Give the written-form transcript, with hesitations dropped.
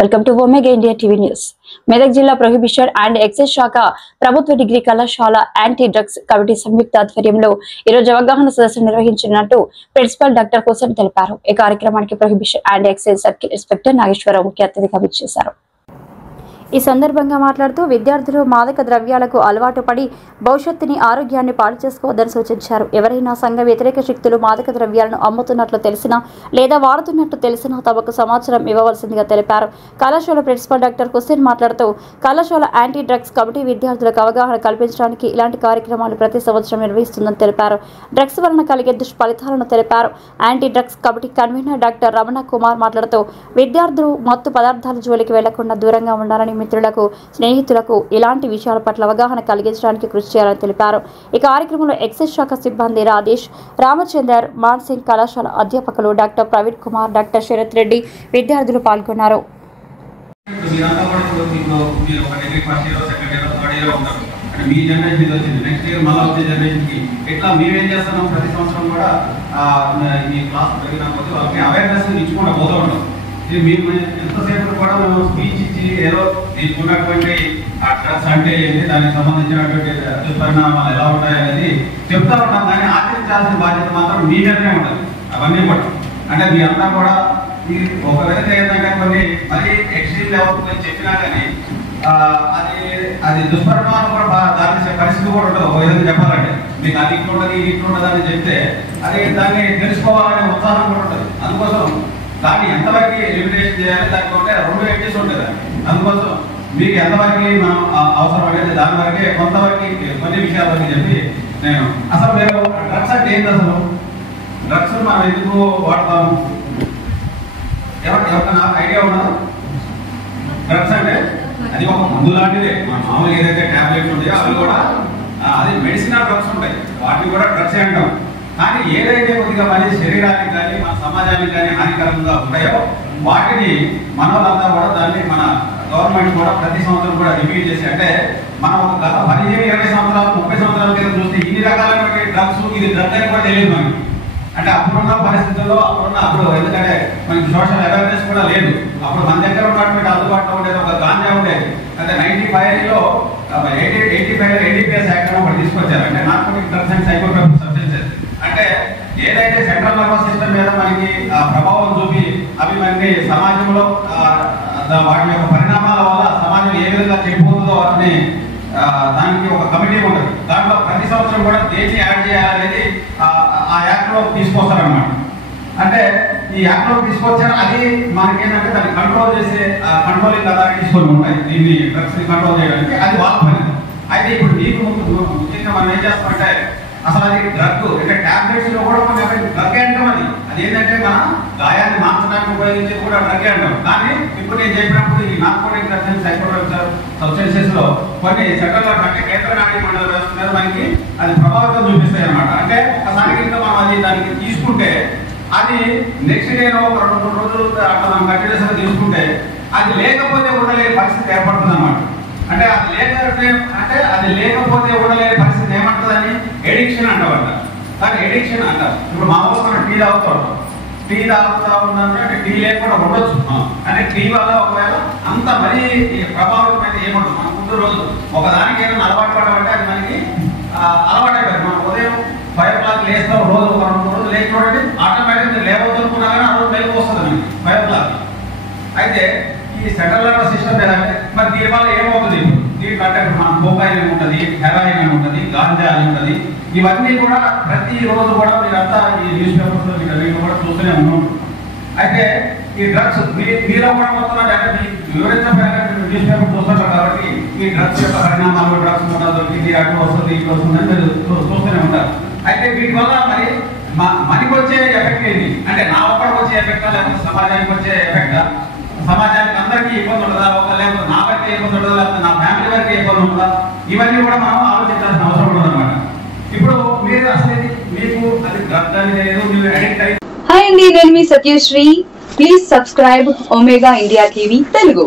Welcome to omega India TV news. Medak జిల్లా prohibition and excise శాఖ ప్రభుత్వ డిగ్రీ కళాశాల యాంటీ డ్రగ్స్ కమిటీ సంయుక్త ఆధ్వర్యంలో ఈరోజు అవగాహన సదస్సు నిర్వహించినట్టు ప్రిన్సిపల్ డాక్టర్ హుసేన్ తెలిపారు. ఈ కార్యక్రమానికి prohibition and excise circle inspector Nageswararao ముఖ్య అతిథిగా విచ్చేశారు. ఈ సందర్భంగా మాట్లాడుతూ విద్యార్థులు మాదక ద్రవ్యాలకు అలవాటు పడి భవిష్యత్తుని ఆరోగ్యాన్ని పాడు చేసుకోవద్దని సూచించారు. ఎవరైనా సంఘ వ్యతిరేక శక్తులు మాదక ద్రవ్యాలను అమ్ముతున్నట్లు తెలిసినా లేదా వాడుతున్నట్లు తెలిసినా తమకు సమాచారం ఇవ్వవలసిందిగా తెలిపారు. కళాశాల ప్రిన్సిపల్ డాక్టర్ హుసేన్ మాట్లాడుతూ కళాశాల యాంటీ డ్రగ్స్ కమిటీ విద్యార్థులకు అవగాహన కల్పించడానికి ఇలాంటి కార్యక్రమాలు ప్రతి సంవత్సరం నిర్వహిస్తుందని తెలిపారు. డ్రగ్స్ వలన కలిగే దుష్ఫలితాలను తెలిపారు. Anti drugs committee convener doctor Ramana Kumar మాట్లాడుతూ విద్యార్థులు మత్తు పదార్థాల జోలికి వెళ్లకుండా దూరంగా ఉండాలని, మిత్రులకు స్నేహితులకు ఇలాంటి విషయాల పట్ల అవగాహన కలిగించడానికి కృషి చేయాలని తెలిపారు. ఈ కార్యక్రమంలో ఎక్సైజ్ శాఖ సిబ్బంది రాజేష్, రామచందర్, మాన్సింగ్, కళాశాల అధ్యాపకులు డాక్టర్ ప్రవీణ్ కుమార్, డాక్టర్ శరత్ రెడ్డి విద్యార్థులు పాల్గొన్నారు. మేము ఎంతసేపు కూడా మేము స్పీచ్ ఇచ్చి ఏదో తీసుకున్నటువంటి ఆ డ్రగ్స్ అంటే ఏంటి, దానికి సంబంధించినటువంటి దుష్పరిణామాలు ఎలా ఉంటాయనేది చెప్తా ఉంటాం. కానీ ఆచరించాల్సిన బాధ్యత మాత్రం మీ మీదనే ఉంటుంది. అవన్నీ కూడా అంటే మీ అంతా కూడా ఒక విధంగా ఏంటంటే కొన్ని మరీ ఎక్స్ట్రీమ్ లెవెల్ చెప్పినా కానీ అది దుష్పరిణామాలు కూడా దాని పరిస్థితి కూడా ఉంటుంది. ఒక విధంగా చెప్పాలంటే మీకు అది ఇట్లుంటుంది ఇది ఇట్లుంటుంది అని చెప్తే అది దాన్ని తెలుసుకోవాలనే ఉత్సాహం కూడా ఉంటుంది. అందుకోసం దాన్ని ఎంతవరకు లిమిటేషన్ చేయాలి, దానికి ఉంటే 2 ఎడ్జెస్ ఉంటుంది. అందుకోసం మీకు ఎంతవరకు మనం అవసరం అనేది దాని వరకే కొంతవరకు కొన్ని విషయాల వరకు చెప్పి నేను అసలు మేము డ్రగ్స్ అంటే ఏంటి, అసలు డ్రగ్స్ మనం ఎందుకు వాడతాము, ఎవరికైనా ఐడియా ఉన్నదా? డ్రగ్స్ అంటే అది ఒక మందు లాంటిదే. మన మామూలుగా ఏదైతే టాబ్లెట్స్ ఉంటాయో అవి కూడా అది మెడిసినల్ డ్రగ్స్ ఉంటాయి, వాటిని కూడా డ్రగ్స్ అంటాం. కానీ ఏదైతే కొద్దిగా మన శరీరానికి కానీ మన సమాజానికి కానీ హానికరంగా ఉంటాయో వాటిని మనలంతా కూడా దాన్ని మన గవర్నమెంట్ కూడా ప్రతి సంవత్సరం కూడా రివ్యూ చేసి, అంటే మనం ఒక గత 15-20 సంవత్సరాలు 30 సంవత్సరాల క్రితం చూస్తే ఇన్ని రకాలైనటువంటి డ్రగ్స్ ఇది డ్రగ్ అని కూడా తెలియదు మనకి. అంటే అప్పుడున్న పరిస్థితుల్లో అప్పుడు ఎందుకంటే మనకి సోషల్ అవేర్నెస్ కూడా లేదు. అప్పుడు మన దగ్గర ఉన్నటువంటి అందుబాటులో ఉండేది ఒక గాంజా ఉండేది. అంటే 95లో 85 యాక్ట్ ఒకటి తీసుకొచ్చారు. అంటే narcotic drugs and psychotropic substances. అంటే ఏదైతే సెంట్రల్ నర్వస్ సిస్టమ్ మీద మనకి ప్రభావం చూపి అవి మనకి సమాజంలో వాటి యొక్క పరిణామాల వల్ల సమాజం ఏ విధంగా చెడిపోతుందో అని దానికి ఒక కమిటీ ఉంటుంది. దాంట్లో ప్రతి సంవత్సరం కూడా దేన్ని యాడ్ చేయాలనేది ఆ యాక్ట్ లో తీసుకొస్తారనమాట. అంటే ఈ యాక్ట్ లో తీసుకొచ్చారు. అది మనకేంటంటే దాన్ని కంట్రోల్ చేసే కంట్రోలింగ్ అథారిటీస్ కొన్ని ఉంటాయి. దీన్ని డ్రగ్స్ ని కంట్రోల్ చేయడానికి అది వాళ్ళ పని. అయితే ఇప్పుడు దీనికి ముఖ్యంగా మనం ఏం చేస్తామంటే అసలు అది డ్రగ్ అంటే టాబ్లెట్స్ లో కూడా మనం డ్రగ్ అంటాం. అది ఏంటంటే మన గాయాన్ని మార్చడానికి ఉపయోగించేది కూడా డ్రగ్ అంటాం. కానీ ఇప్పుడు నేను చెప్పినప్పుడు ఈ narcotic drugs and psychotropic substances లో కొన్ని సెంట్రల్ అంటే కేంద్ర నాడీ మండల వ్యవస్థ మీద మనకి అది ప్రభావితం చూపిస్తాయి అన్నమాట. అంటే ఒకసారి కింద మనం అది దానికి తీసుకుంటే అది నెక్స్ట్ డే ఒక 2-3 రోజులు అట్లా మనం కంటిన్యూస్ గా తీసుకుంటే అది లేకపోతే ఉండలేని పరిస్థితి ఏర్పడుతుంది అన్నమాట. అంటే అది లేకపోతే ఉండలేని పరిస్థితి ఏమంటుందని ఎడిక్షన్ అంటామంట. కానీ ఎడిక్షన్ అంటారు. ఇప్పుడు మామూలుగా మనం టీ తాగుతూ ఉంటాం. టీ తాగుతా ఉన్నామంటే టీ లేకుండా ఉండొచ్చు. అంటే టీ వల్ల ఒకవేళ అంత మరీ ప్రభావితం అయితే ఏముంటుంది. మన ముందు రోజు ఒకదానికి ఏమైనా అలవాటు పడమంటే అది మనకి అలవాటు అయిపోయింది. మనం ఉదయం 5 o'clock లేస్తాం. రోజు ఒక 2-3 రోజులు లేచి చూడండి ఆటోమేటిక్ మీరు లేవద్దు అనుకున్నా కానీ ఆ రోజు మెలకు వస్తుంది మనకి 5 o'clock. అయితే ఈ సెంట్రల్ నర్వస్ సిస్టమ్ ఏదంటే మరి దీనివల్ల ఏమవుతుంది, దీంట్లో అంటే మన కోకాయిన్ ఉంటుంది, హెరాయిన్ అని ఉంటుంది, గాంజా అని ఉంటుంది. ఇవన్నీ కూడా ప్రతి రోజు కూడా మీరంతా ఈ న్యూస్ పేపర్స్ లో మీరు కూడా చూస్తూనే ఉన్నాం. అయితే ఈ డ్రగ్స్ మీలో కూడా మొత్తం అంటే వివరించబడిన న్యూస్ పేపర్ చూస్తుంటారు. కాబట్టి ఈ డ్రగ్స్ యొక్క పరిణామాలు, డ్రగ్స్ దొరికింది, అటు వస్తుంది ఇటు వస్తుంది అని మీరు చూస్తూనే ఉంటారు. అయితే వీటి వల్ల మరి మనకి వచ్చే ఎఫెక్ట్ ఏంటి అంటే నా ఒక్కడికి వచ్చే ఎఫెక్టా లేకపోతే సమాజానికి వచ్చే ఎఫెక్టా, సమాజానికి అందరికీ ఇబ్బంది ఉంటుందా, లేకపోతే నా వరకే ఇబ్బంది ఉంటుందా, లేకపోతే నా ఫ్యామిలీ వరకే ఇబ్బంది ఉంటుందా, ఇవన్నీ కూడా మనం ఆలోచించాల్సిన అవసరం ఉంటుంది అనమాట. ఇప్పుడు మీరు అసలు మీకు అది డ్రగ్ అని లేదు, మీరు అడిక్ట్ అయ్యి. హాయ్ అండి, నేను మీ Satyasri. Please subscribe Omega India TV Telugu.